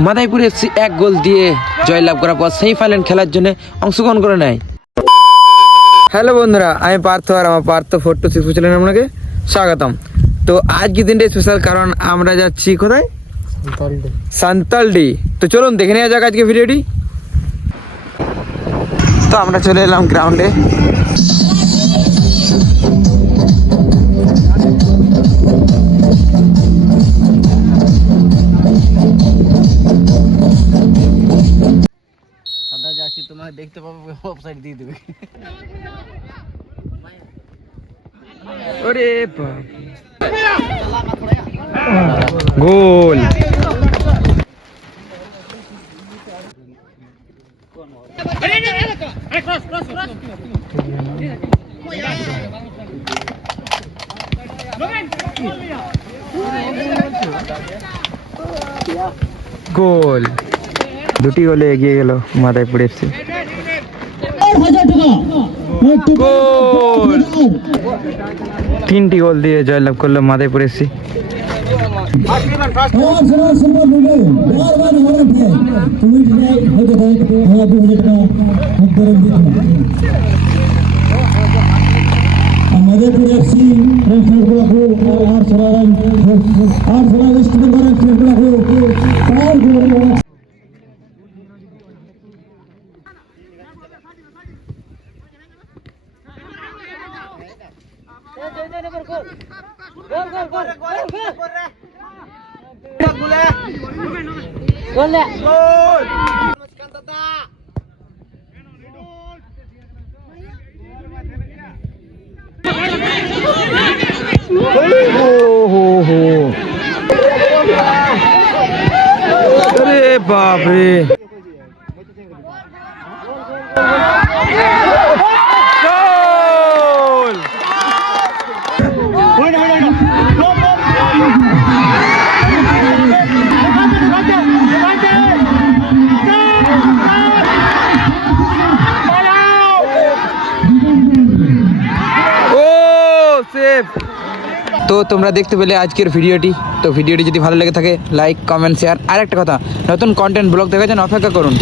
Madaripur FC 1 গোল দিয়ে জয়লাভ করার পর সেমিফাইনাল খেলার জন্য অংশগ্রহণ করে নেয়। হ্যালো বন্ধুরা, আমি পার্থ আর আমার পার্থ 426 চ্যানেলে আপনাকে স্বাগতম। তো আজকের দিনটা স্পেশাল, কারণ আমরা যাচ্ছি কোথায়? সান্তালডি। তো চলুন দেখে নেওয়া যাক আজকে ভিডিওটি। তো আমরা চলে এলাম গ্রাউন্ডে। তোমাকে দেখতে পাবো, অফসাইড দিয়ে দেবে। ওরে বাপ, গোল! গোল! দুটি গোলে এগিয়ে গেল মাদারীপুর এফসি। গোল! 3টি গোল দিয়ে জয়লাভ করলো মাদারীপুর এফসি। মাদারীপুর এফসি अरे बाप रे, गोल! সেভ। তো তোমরা দেখতে পেলে আজকের ভিডিওটি। তো ভিডিওটি যদি ভালো লেগে থাকে লাইক, কমেন্ট, শেয়ার। আর একটা কথা, নতুন কন্টেন্ট ব্লগ দেখার জন্য অপেক্ষা করুন।